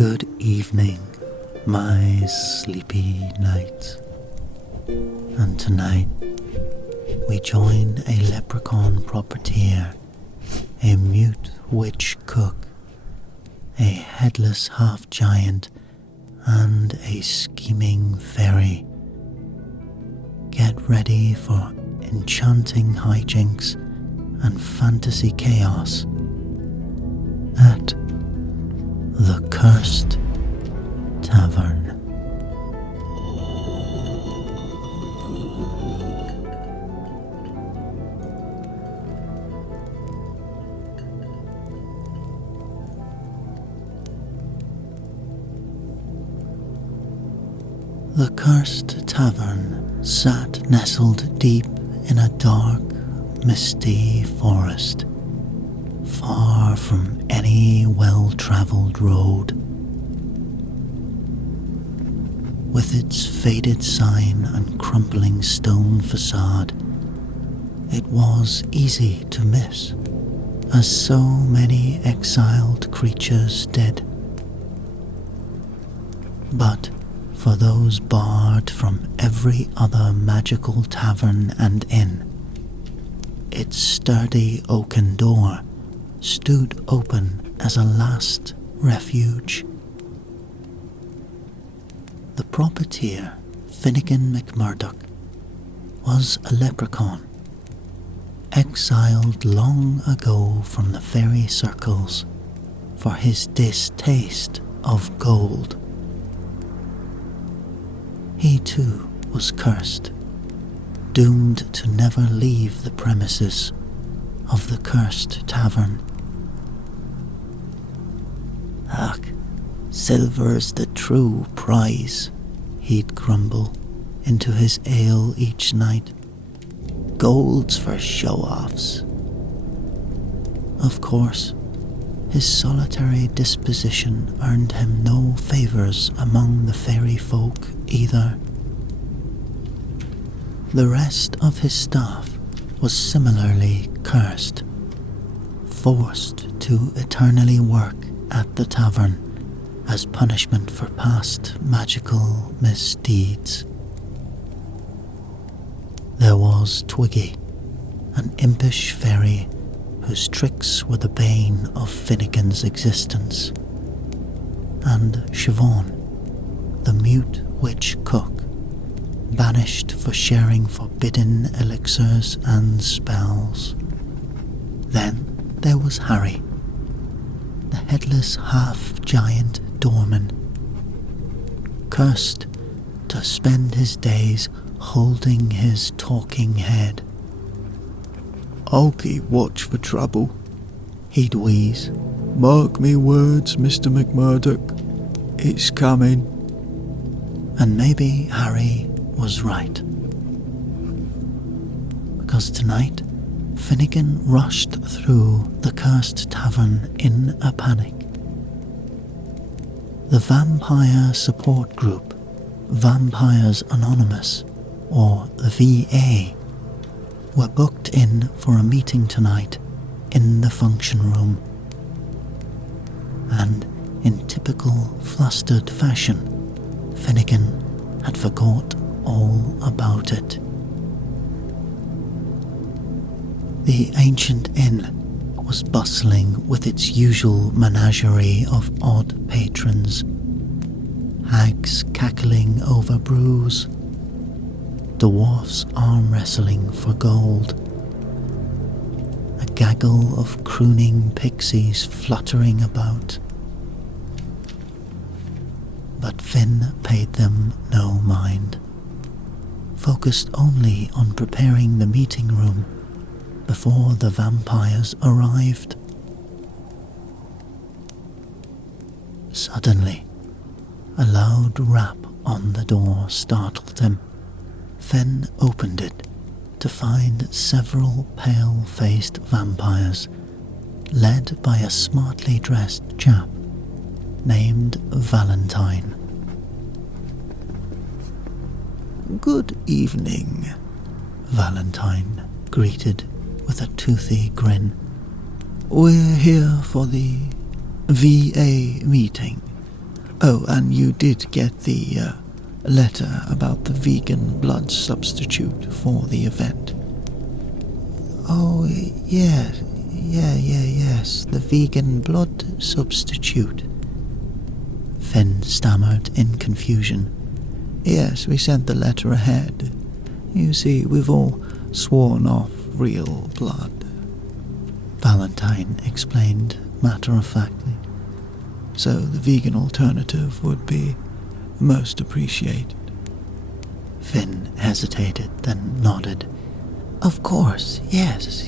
Good evening, my sleepy knights. And tonight, we join a leprechaun proprietor, a mute witch cook, a headless half-giant, and a scheming fairy. Get ready for enchanting hijinks and fantasy chaos at the Cursed Tavern. The Cursed Tavern sat nestled deep in a dark, misty forest, far from any well-travelled road. With its faded sign and crumbling stone facade, it was easy to miss, as so many exiled creatures did. But for those barred from every other magical tavern and inn, its sturdy oaken door stood open as a last refuge. The proprietor, Finnegan McMurdoch, was a leprechaun, exiled long ago from the fairy circles for his distaste of gold. He too was cursed, doomed to never leave the premises of the Cursed Tavern. "Ach, silver's the true prize," he'd grumble into his ale each night. "Gold's for show-offs." Of course, his solitary disposition earned him no favours among the fairy folk either. The rest of his staff was similarly cursed, forced to eternally work at the tavern as punishment for past magical misdeeds. There was Twiggy, an impish fairy whose tricks were the bane of Finnegan's existence, and Siobhan, the mute witch cook, banished for sharing forbidden elixirs and spells. Then there was Harry, the headless half-giant doorman, cursed to spend his days holding his talking head. "I'll keep watch for trouble," he'd wheeze. "Mark me words, Mr. McMurdoch, it's coming." And maybe Harry was right, because tonight Finnegan rushed through the Cursed Tavern in a panic. The vampire support group, Vampires Anonymous, or the VA, were booked in for a meeting tonight in the function room. And in typical flustered fashion, Finnegan had forgot all about it. The ancient inn was bustling with its usual menagerie of odd patrons, hags cackling over brews, dwarfs arm wrestling for gold, a gaggle of crooning pixies fluttering about. But Finn paid them no mind, focused only on preparing the meeting room before the vampires arrived. Suddenly, a loud rap on the door startled him. Finn opened it to find several pale-faced vampires, led by a smartly dressed chap named Valentine. "Good evening," Valentine greeted with a toothy grin. "We're here for the VA meeting. Oh, and you did get the letter about the vegan blood substitute for the event. Oh, yes, yes, the vegan blood substitute. Finn stammered in confusion. Yes, we sent the letter ahead. You see, we've all sworn off real blood. Valentine explained matter-of-factly. So the vegan alternative would be most appreciated. Finn hesitated, then nodded. Of course, yes,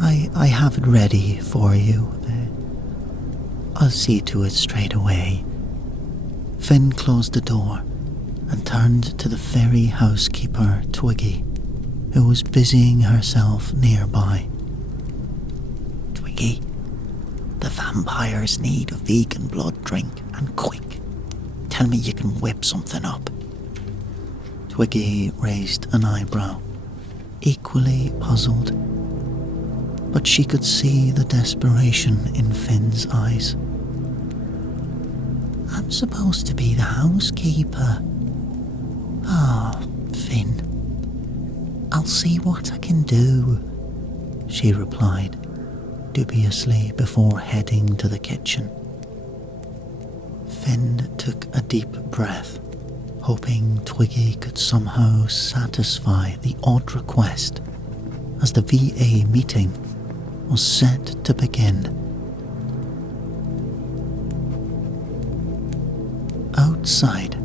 I have it ready for you. I'll see to it straight away. Finn closed the door and turned to the fairy housekeeper, Twiggy, who was busying herself nearby. Twiggy, the vampires need a vegan blood drink, and quick. Tell me you can whip something up. Twiggy raised an eyebrow, equally puzzled, but she could see the desperation in Finn's eyes. I'm supposed to be the housekeeper. Finn. I'll see what I can do, she replied, dubiously before heading to the kitchen. Finn took a deep breath, hoping Twiggy could somehow satisfy the odd request as the VA meeting was set to begin. Outside,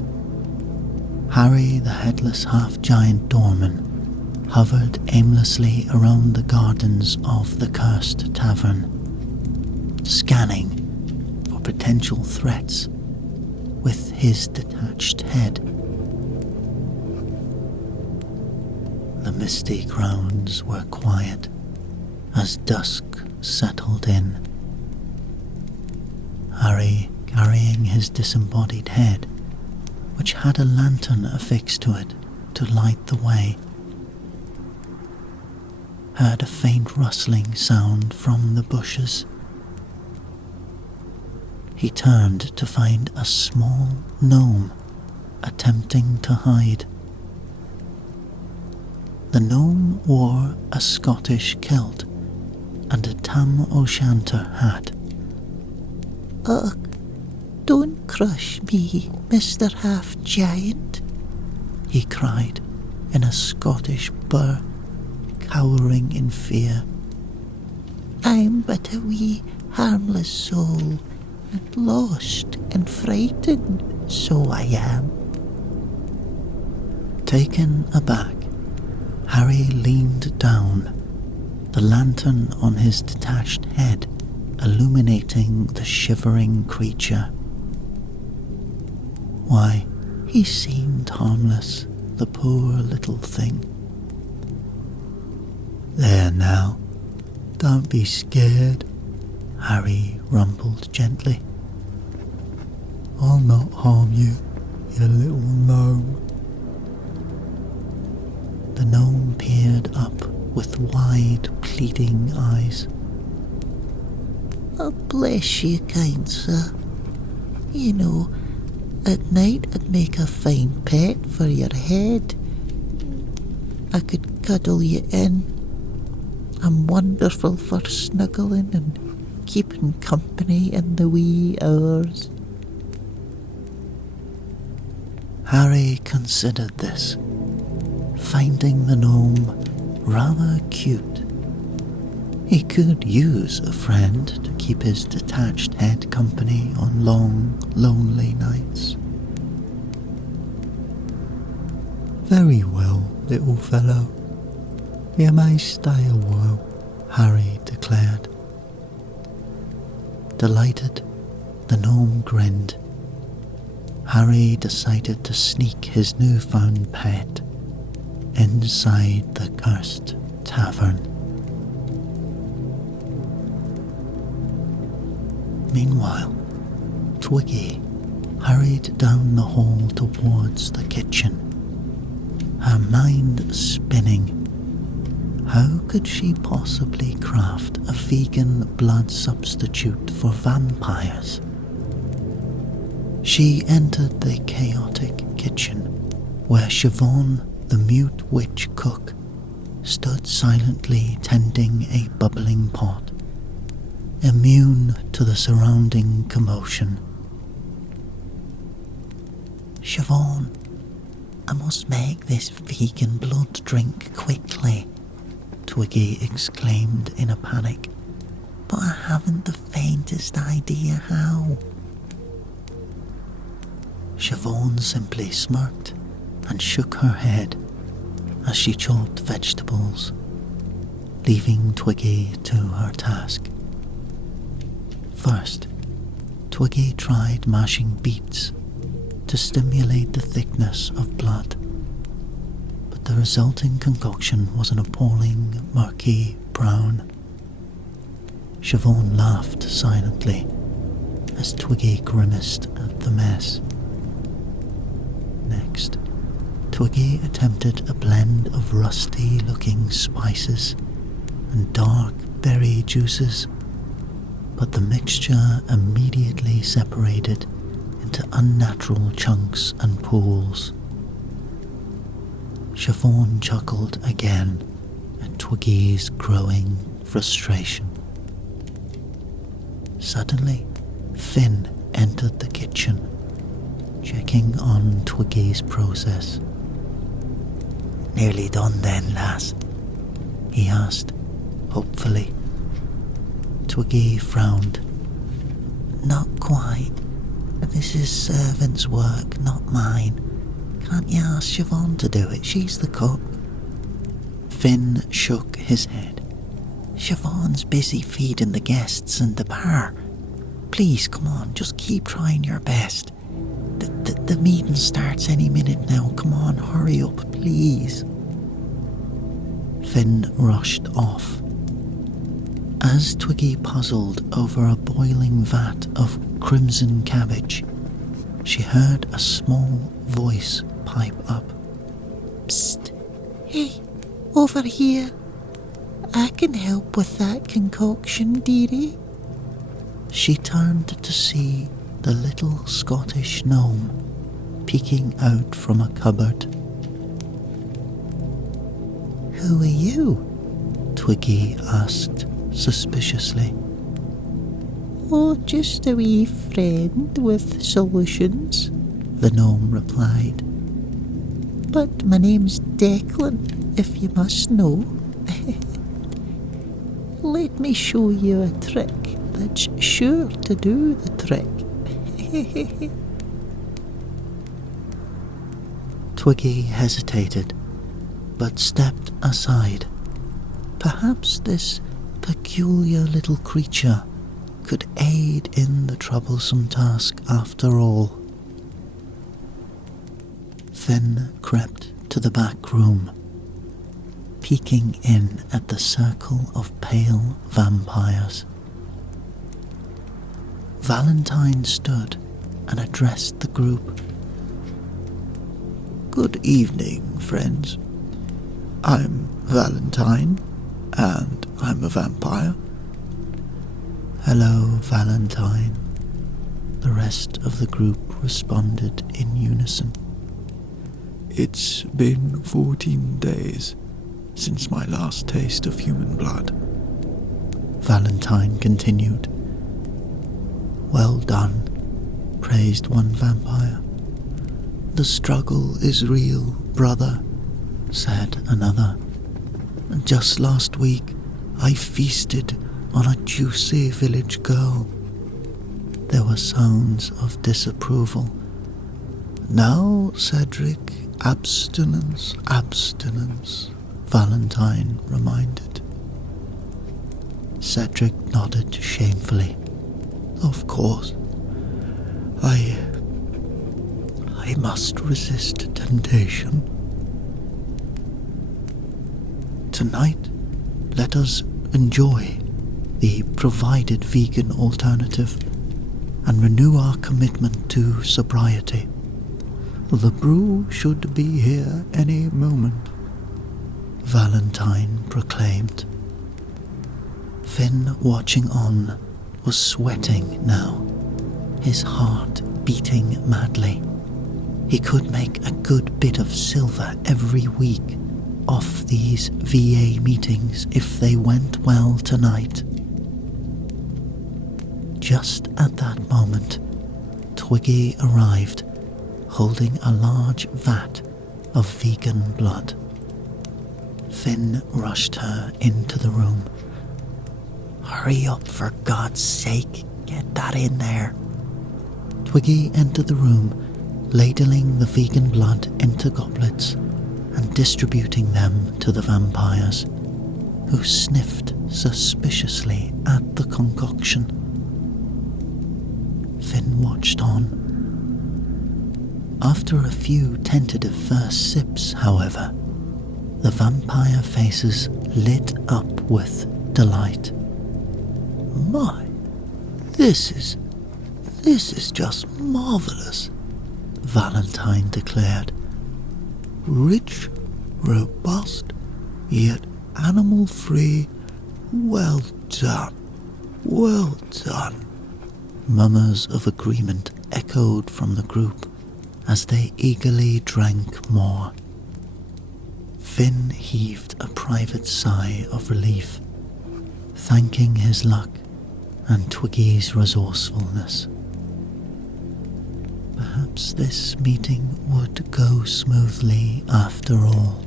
Harry the headless half-giant doorman hovered aimlessly around the gardens of the cursed tavern, scanning for potential threats with his detached head. The misty grounds were quiet as dusk settled in. Harry, carrying his disembodied head, which had a lantern affixed to it to light the way, heard a faint rustling sound from the bushes. He turned to find a small gnome attempting to hide. The gnome wore a Scottish kilt and a tam o'shanter hat. Ugh, don't crush me, Mr. Half-Giant, he cried in a Scottish burr, cowering in fear. I'm but a wee harmless soul, and lost and frightened, so I am. Taken aback, Harry leaned down, the lantern on his detached head illuminating the shivering creature. Why, he seemed harmless, the poor little thing. There now, don't be scared, Harry rumbled gently. I'll not harm you, you little gnome. The gnome peered up with wide, pleading eyes. Oh, bless you, kind sir. You know, at night I'd make a fine pet for your head. I could cuddle you in. I'm wonderful for snuggling and keeping company in the wee hours. Harry considered this, finding the gnome rather cute. He could use a friend to keep his detached head company on long, lonely nights. Very well, little fellow. You may stay a while, Harry declared. Delighted, the gnome grinned. Harry decided to sneak his newfound pet inside the cursed tavern. Meanwhile, Twiggy hurried down the hall towards the kitchen, her mind spinning. How could she possibly craft a vegan blood substitute for vampires? She entered the chaotic kitchen, where Siobhan, the mute witch cook, stood silently tending a bubbling pot, immune to the surrounding commotion. Siobhan, I must make this vegan blood drink quickly, Twiggy exclaimed in a panic, but I haven't the faintest idea how. Siobhan simply smirked and shook her head as she chopped vegetables, leaving Twiggy to her task. First, Twiggy tried mashing beets to stimulate the thickness of blood, but the resulting concoction was an appalling, murky brown. Siobhan laughed silently as Twiggy grimaced at the mess. Next, Twiggy attempted a blend of rusty-looking spices and dark berry juices, but the mixture immediately separated into unnatural chunks and pools. Siobhan chuckled again at Twiggy's growing frustration. Suddenly, Finn entered the kitchen, checking on Twiggy's process. Nearly done then, lass? He asked, hopefully. Twiggy frowned. Not quite. This is servant's work, not mine. Can't you ask Siobhan to do it? She's the cook. Finn shook his head. Siobhan's busy feeding the guests in the bar. Please, come on, just keep trying your best. The meeting starts any minute now. Come on, hurry up, please. Finn rushed off. As Twiggy puzzled over a boiling vat of crimson cabbage, she heard a small voice pipe up. Psst! Hey, over here. I can help with that concoction, dearie. She turned to see the little Scottish gnome peeking out from a cupboard. Who are you? Twiggy asked suspiciously. Oh, just a wee friend with solutions, the gnome replied. But my name's Declan, if you must know. Let me show you a trick that's sure to do the trick. Twiggy hesitated, but stepped aside. Perhaps this peculiar little creature could aid in the troublesome task after all. Finn crept to the back room, peeking in at the circle of pale vampires. Valentine stood and addressed the group. Good evening, friends. I'm Valentine, and I'm a vampire. Hello, Valentine. The rest of the group responded in unison. It's been 14 days since my last taste of human blood, Valentine continued. Well done, praised one vampire. The struggle is real, brother, said another. Just last week, I feasted on a juicy village girl. There were sounds of disapproval. Now, Cedric, abstinence, abstinence, Valentine reminded. Cedric nodded shamefully. Of course. I must resist temptation. Tonight, let us enjoy the provided vegan alternative and renew our commitment to sobriety. The brew should be here any moment, Valentine proclaimed. Finn, watching on, was sweating now. his heart beating madly. He could make a good bit of silver every week off these VA meetings if they went well tonight. Just at that moment, Twiggy arrived, holding a large vat of vegan blood. Finn rushed her into the room. Hurry up, for God's sake, get that in there. Twiggy entered the room, ladling the vegan blood into goblets and distributing them to the vampires, who sniffed suspiciously at the concoction. Finn watched on. After a few tentative first sips, however, the vampire faces lit up with delight. My, this is just marvelous, Valentine declared. Rich, robust, yet animal-free. Well done, well done. Murmurs of agreement echoed from the group as they eagerly drank more. Finn heaved a private sigh of relief, thanking his luck and Twiggy's resourcefulness. Perhaps this meeting would go smoothly after all.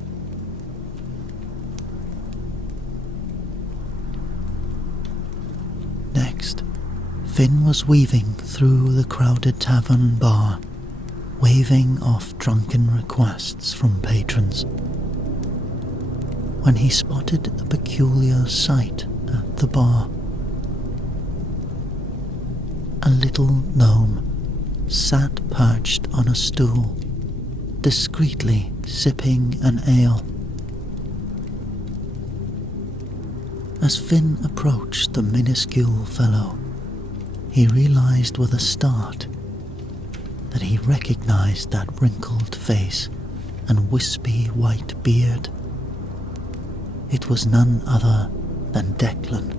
Next, Finn was weaving through the crowded tavern bar, waving off drunken requests from patrons, when he spotted a peculiar sight at the bar. A little gnome sat perched on a stool, discreetly sipping an ale. As Finn approached the minuscule fellow, he realized with a start that he recognized that wrinkled face and wispy white beard. It was none other than Declan,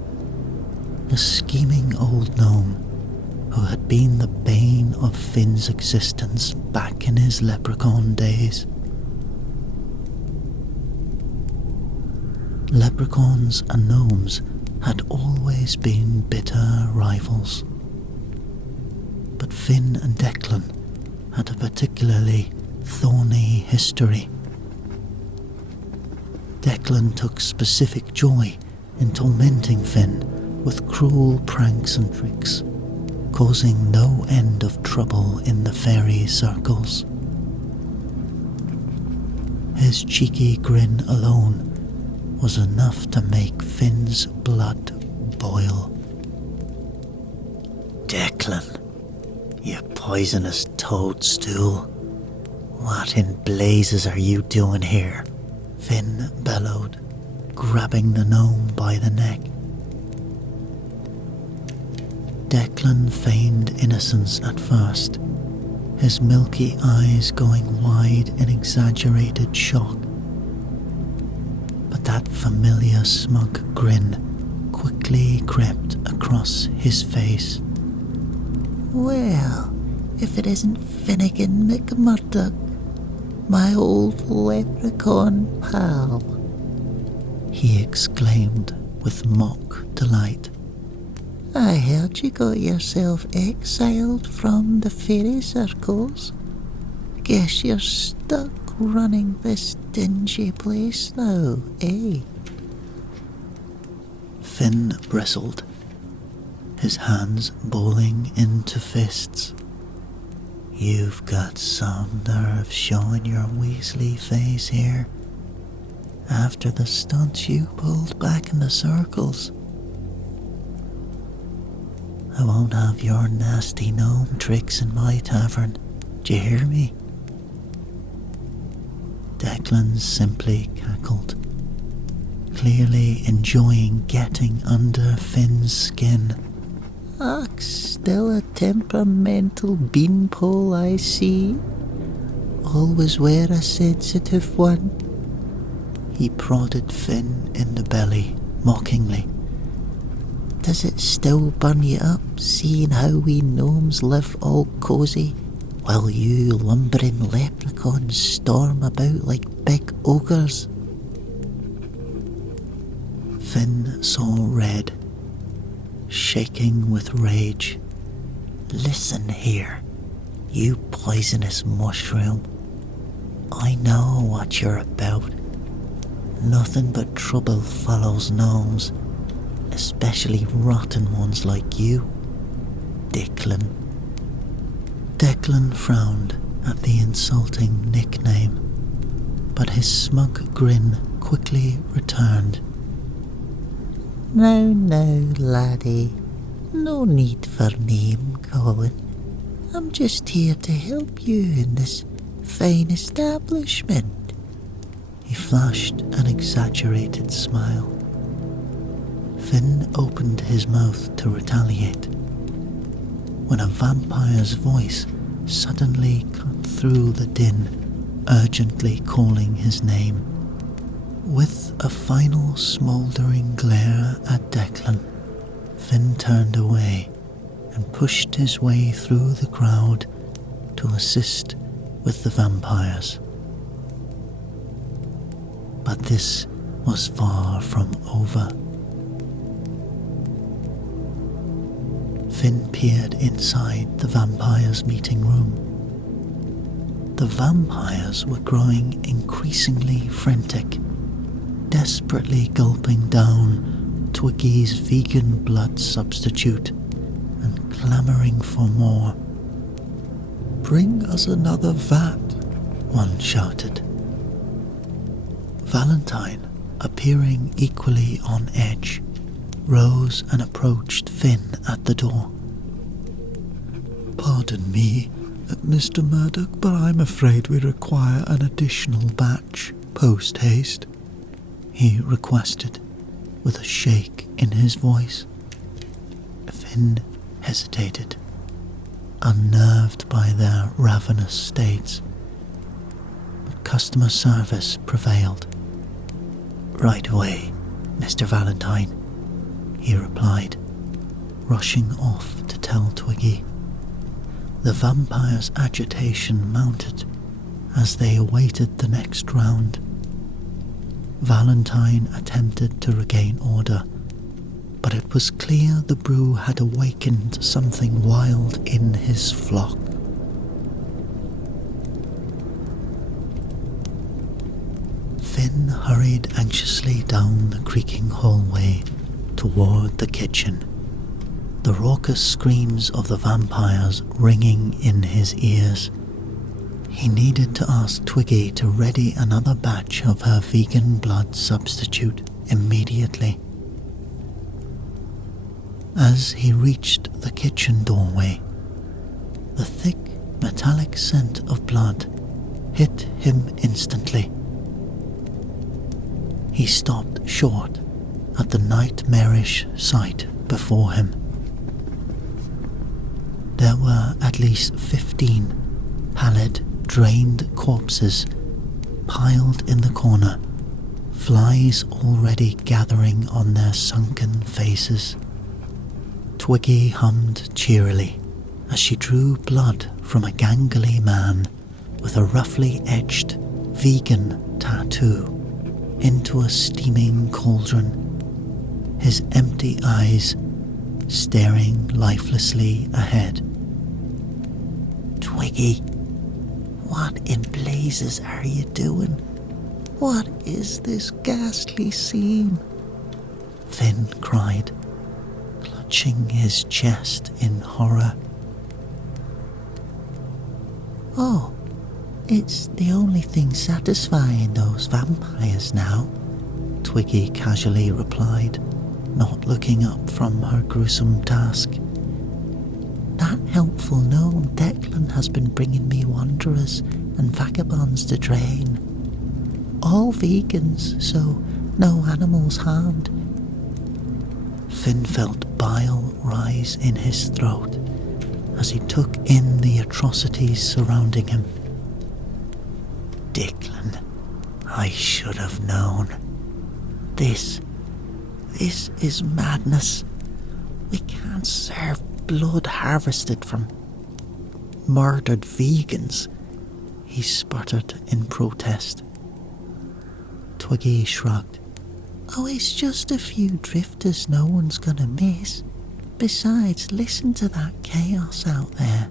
the scheming old gnome who had been the bane of Finn's existence back in his leprechaun days. Leprechauns and gnomes had always been bitter rivals, but Finn and Declan had a particularly thorny history. Declan took specific joy in tormenting Finn with cruel pranks and tricks, causing no end of trouble in the fairy circles. His cheeky grin alone was enough to make Finn's blood boil. Declan, you poisonous toadstool. What in blazes are you doing here? Finn bellowed, grabbing the gnome by the neck. Declan feigned innocence at first, his milky eyes going wide in exaggerated shock. But that familiar smug grin quickly crept across his face. Well, if it isn't Finnegan McMurdoch, my old leprechaun pal, he exclaimed with mock delight. I heard you got yourself exiled from the fairy circles. Guess you're stuck running this dingy place now, eh? Finn bristled, his hands balling into fists. You've got some nerve showing your Weasley face here, after the stunts you pulled back in the circles. I won't have your nasty gnome tricks in my tavern, d'you hear me? Declan simply cackled, clearly enjoying getting under Finn's skin. Ach, still a temperamental beanpole, I see. Always wear a sensitive one. He prodded Finn in the belly, mockingly. Does it still burn you up, seeing how we gnomes live all cosy, while you lumbering leprechauns storm about like big ogres? Finn saw red, shaking with rage. Listen here, you poisonous mushroom. I know what you're about. Nothing but trouble follows gnomes, especially rotten ones like you, Declan. Declan frowned at the insulting nickname, but his smug grin quickly returned. No, laddie. No need for name calling. I'm just here to help you in this fine establishment. He flashed an exaggerated smile. Finn opened his mouth to retaliate, when a vampire's voice suddenly cut through the din, urgently calling his name. With a final smouldering glare at Declan, Finn turned away and pushed his way through the crowd to assist with the vampires. But this was far from over. Finn peered inside the vampires' meeting room. The vampires were growing increasingly frantic, desperately gulping down Twiggy's vegan blood substitute and clamoring for more. "Bring us another vat," one shouted. Valentine, appearing equally on edge, rose and approached Finn at the door. "Pardon me, Mr. Murdoch, but I'm afraid we require an additional batch post-haste," he requested, with a shake in his voice. Finn hesitated, unnerved by their ravenous states, but customer service prevailed. "Right away, Mr. Valentine," he replied, rushing off to tell Twiggy. The vampire's agitation mounted as they awaited the next round. Valentine attempted to regain order, but it was clear the brew had awakened something wild in his flock. Finn hurried anxiously down the creaking hallway toward the kitchen, the raucous screams of the vampires ringing in his ears. He needed to ask Twiggy to ready another batch of her vegan blood substitute immediately. As he reached the kitchen doorway, the thick metallic scent of blood hit him instantly. He stopped short at the nightmarish sight before him. There were at least 15 pallid, drained corpses piled in the corner, flies already gathering on their sunken faces. Twiggy hummed cheerily as she drew blood from a gangly man with a roughly edged vegan tattoo into a steaming cauldron, his empty eyes staring lifelessly ahead. "Twiggy, what in blazes are you doing? What is this ghastly scene?" Finn cried, clutching his chest in horror. "Oh, it's the only thing satisfying those vampires now," Twiggy casually replied, not looking up from her gruesome task. "That helpful gnome Declan has been bringing me wanderers and vagabonds to drain. All vegans, so no animals harmed." Finn felt bile rise in his throat as he took in the atrocities surrounding him. "Declan, I should have known. This is madness. We can't serve blood harvested from murdered vegans, he sputtered in protest. Twiggy shrugged. Oh, it's just a few drifters no one's gonna miss. Besides, listen to that chaos out there.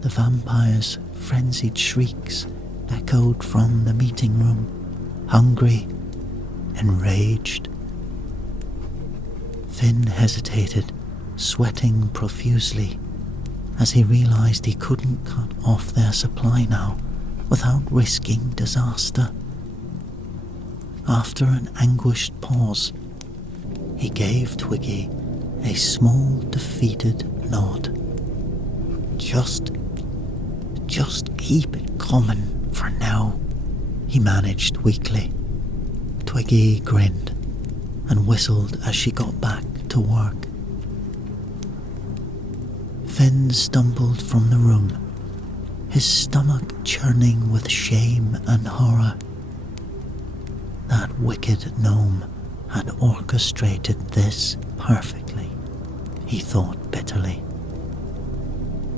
The vampire's frenzied shrieks echoed from the meeting room, hungry, enraged. Finn hesitated, sweating profusely, as he realized he couldn't cut off their supply now without risking disaster. After an anguished pause, he gave Twiggy a small, defeated nod. Just keep it coming for now, he managed weakly. Twiggy grinned and whistled as she got back to work. Finn stumbled from the room, his stomach churning with shame and horror. That wicked gnome had orchestrated this perfectly, he thought bitterly.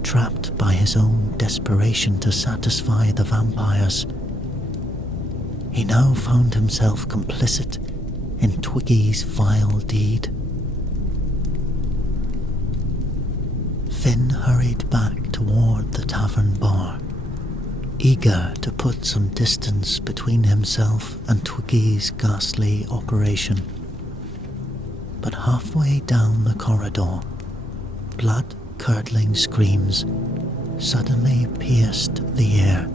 Trapped by his own desperation to satisfy the vampires, he now found himself complicit in Twiggy's vile deed. Finn hurried back toward the tavern bar, eager to put some distance between himself and Twiggy's ghastly operation. But halfway down the corridor, blood-curdling screams suddenly pierced the air.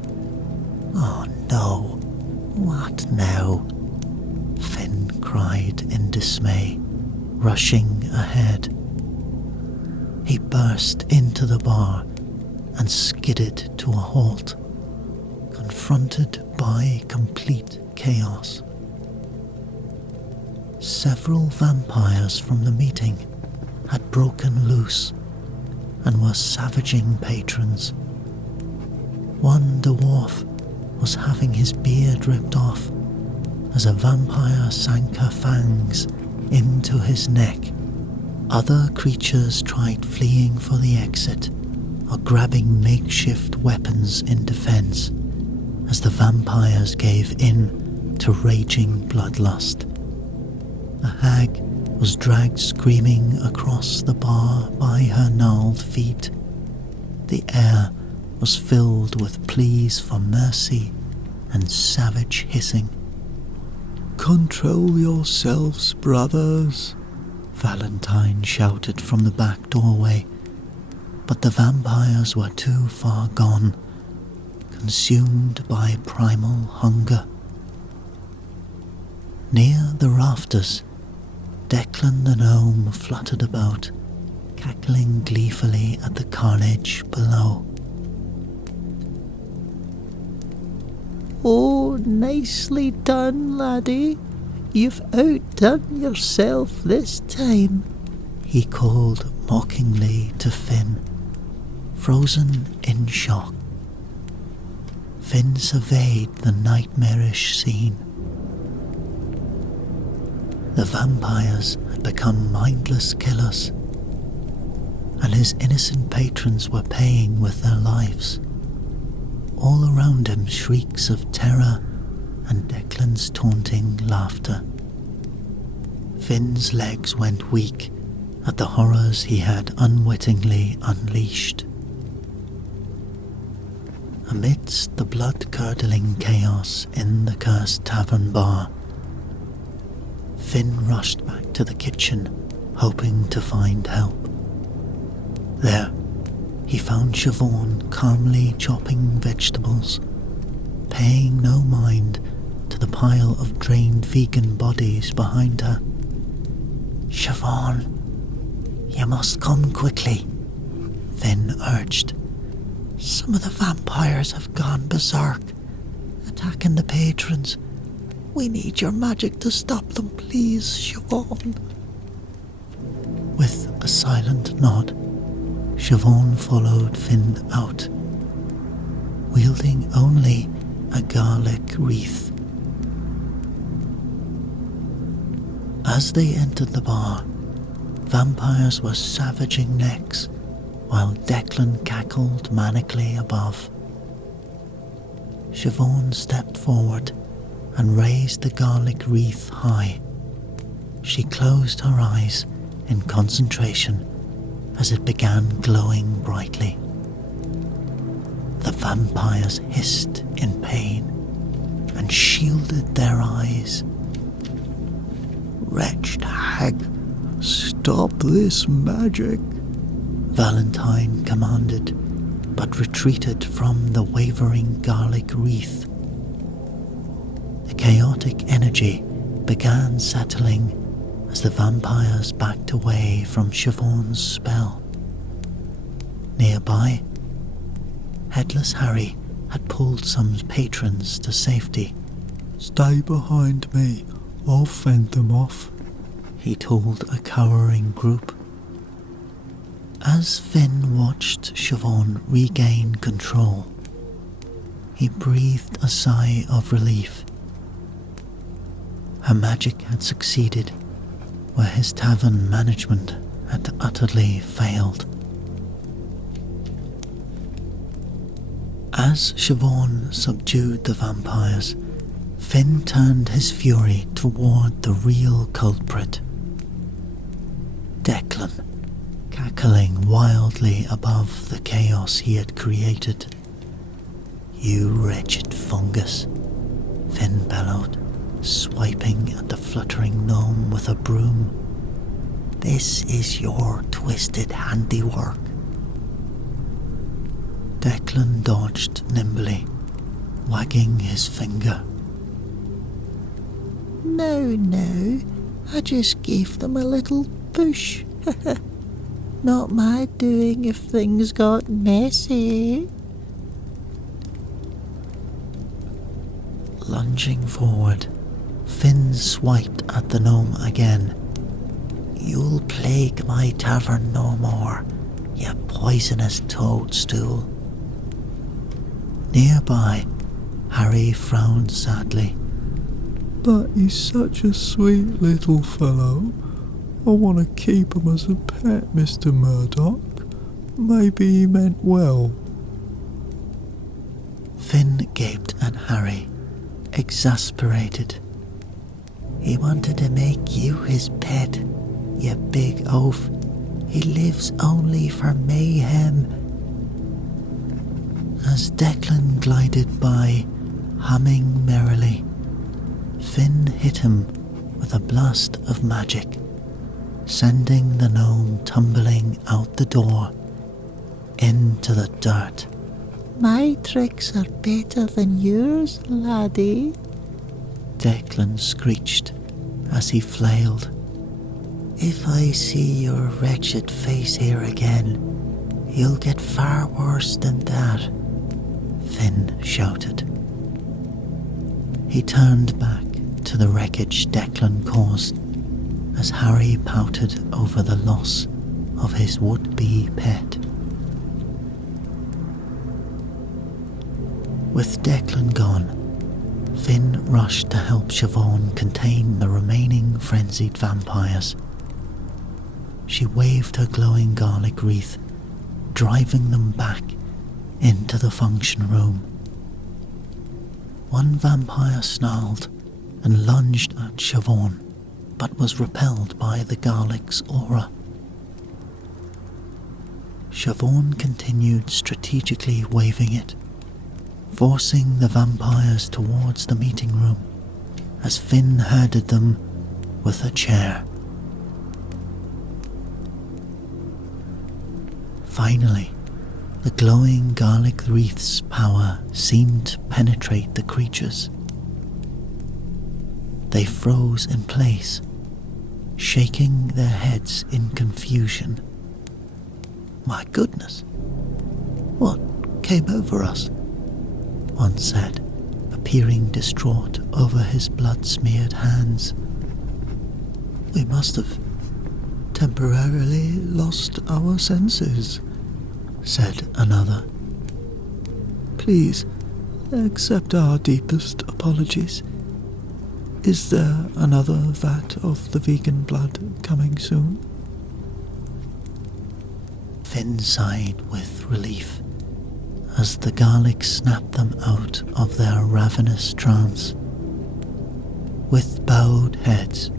Oh no, what now? Finn cried in dismay, rushing ahead. He burst into the bar and skidded to a halt, confronted by complete chaos. Several vampires from the meeting had broken loose and were savaging patrons. One dwarf was having his beard ripped off as a vampire sank her fangs into his neck. Other creatures tried fleeing for the exit or grabbing makeshift weapons in defense as the vampires gave in to raging bloodlust. A hag was dragged screaming across the bar by her gnarled feet. The air was filled with pleas for mercy and savage hissing. "Control yourselves, brothers," Valentine shouted from the back doorway, but the vampires were too far gone, consumed by primal hunger. Near the rafters, Declan the gnome fluttered about, cackling gleefully at the carnage below. Oh, nicely done, laddie. You've outdone yourself this time, he called mockingly to Finn, frozen in shock. Finn surveyed the nightmarish scene. The vampires had become mindless killers, and his innocent patrons were paying with their lives. All around him shrieks of terror and Declan's taunting laughter. Finn's legs went weak at the horrors he had unwittingly unleashed. Amidst the blood-curdling chaos in the cursed tavern bar, Finn rushed back to the kitchen, hoping to find help. There, he found Siobhan calmly chopping vegetables, paying no mind to the pile of drained vegan bodies behind her. Siobhan, you must come quickly, Finn urged. Some of the vampires have gone berserk, attacking the patrons. We need your magic to stop them, please, Siobhan. With a silent nod, Siobhan followed Finn out, wielding only a garlic wreath. As they entered the bar, vampires were savaging necks while Declan cackled manically above. Siobhan stepped forward and raised the garlic wreath high. She closed her eyes in concentration as it began glowing brightly. The vampires hissed in pain and shielded their eyes. "Wretched hag, stop this magic," Valentine commanded, but retreated from the wavering garlic wreath. The chaotic energy began settling as the vampires backed away from Siobhan's spell. Nearby, Headless Harry had pulled some patrons to safety. "Stay behind me, I'll fend them off," he told a cowering group. As Finn watched Siobhan regain control, he breathed a sigh of relief. Her magic had succeeded where his tavern management had utterly failed. As Siobhan subdued the vampires, Finn turned his fury toward the real culprit. Declan, cackling wildly above the chaos he had created. "You wretched fungus," Finn bellowed, swiping at the fluttering gnome with a broom. "This is your twisted handiwork." Declan dodged nimbly, wagging his finger. No, I just gave them a little push. Not my doing if things got messy. Lunging forward, Finn swiped at the gnome again. "You'll plague my tavern no more, you poisonous toadstool." Nearby, Harry frowned sadly. "But he's such a sweet little fellow. I want to keep him as a pet, Mr. Murdoch. Maybe he meant well." Finn gaped at Harry, exasperated. He wanted to make you his pet, you big oaf. He lives only for mayhem. As Declan glided by, humming merrily, Finn hit him with a blast of magic, sending the gnome tumbling out the door into the dirt. My tricks are better than yours, laddie, Declan screeched as he flailed. If I see your wretched face here again, you'll get far worse than that, Finn shouted. He turned back to the wreckage Declan caused as Harry pouted over the loss of his would-be pet. With Declan gone, Finn rushed to help Siobhan contain the remaining frenzied vampires. She waved her glowing garlic wreath, driving them back into the function room. One vampire snarled and lunged at Siobhan, but was repelled by the garlic's aura. Siobhan continued strategically waving it, forcing the vampires towards the meeting room as Finn herded them with a chair. Finally, the glowing garlic wreath's power seemed to penetrate the creatures. They froze in place, shaking their heads in confusion. "My goodness, what came over us?" one said, appearing distraught over his blood-smeared hands. "We must have temporarily lost our senses," said another. "Please, accept our deepest apologies. Is there another vat of the vegan blood coming soon?" Finn sighed with relief as the garlic snapped them out of their ravenous trance. With bowed heads,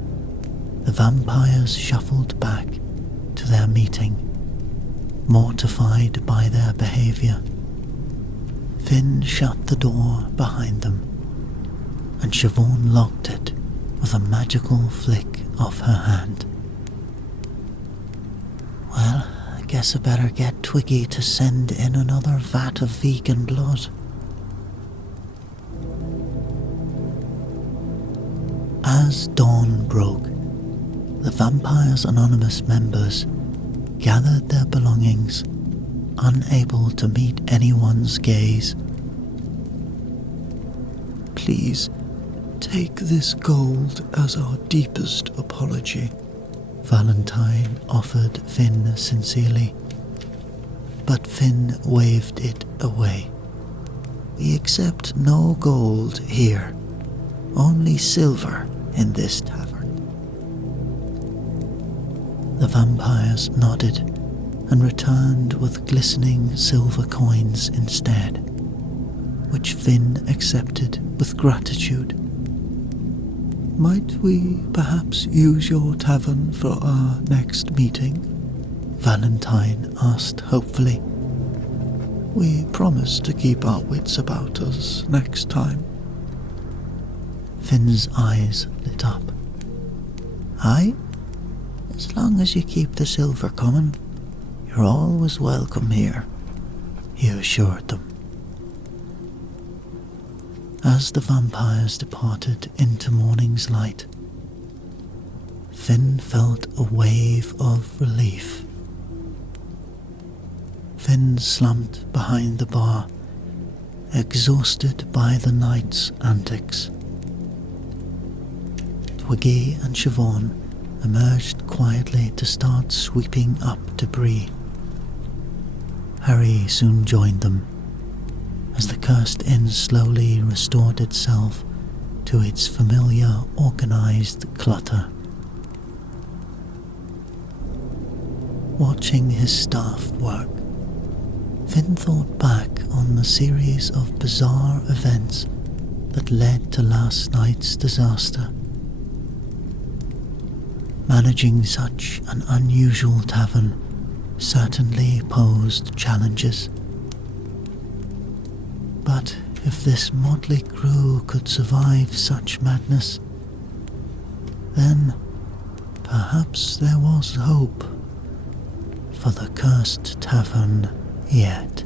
the vampires shuffled back to their meeting, mortified by their behavior. Finn shut the door behind them, and Siobhan locked it with a magical flick of her hand. Well, I guess I better get Twiggy to send in another vat of vegan blood. As dawn broke, the Vampires Anonymous members gathered their belongings, unable to meet anyone's gaze. Please, take this gold as our deepest apology, Valentine offered Finn sincerely, but Finn waved it away. We accept no gold here, only silver in this tavern. The vampires nodded and returned with glistening silver coins instead, which Finn accepted with gratitude. Might we perhaps use your tavern for our next meeting? Valentine asked hopefully. We promise to keep our wits about us next time. Finn's eyes lit up. Aye, as long as you keep the silver coming, you're always welcome here, he assured them. As the vampires departed into morning's light, Finn felt a wave of relief. Finn slumped behind the bar, exhausted by the night's antics. Twiggy and Siobhan emerged quietly to start sweeping up debris. Harry soon joined them, as the cursed inn slowly restored itself to its familiar organized clutter. Watching his staff work, Finn thought back on the series of bizarre events that led to last night's disaster. Managing such an unusual tavern certainly posed challenges. But if this motley crew could survive such madness, then perhaps there was hope for the cursed tavern yet.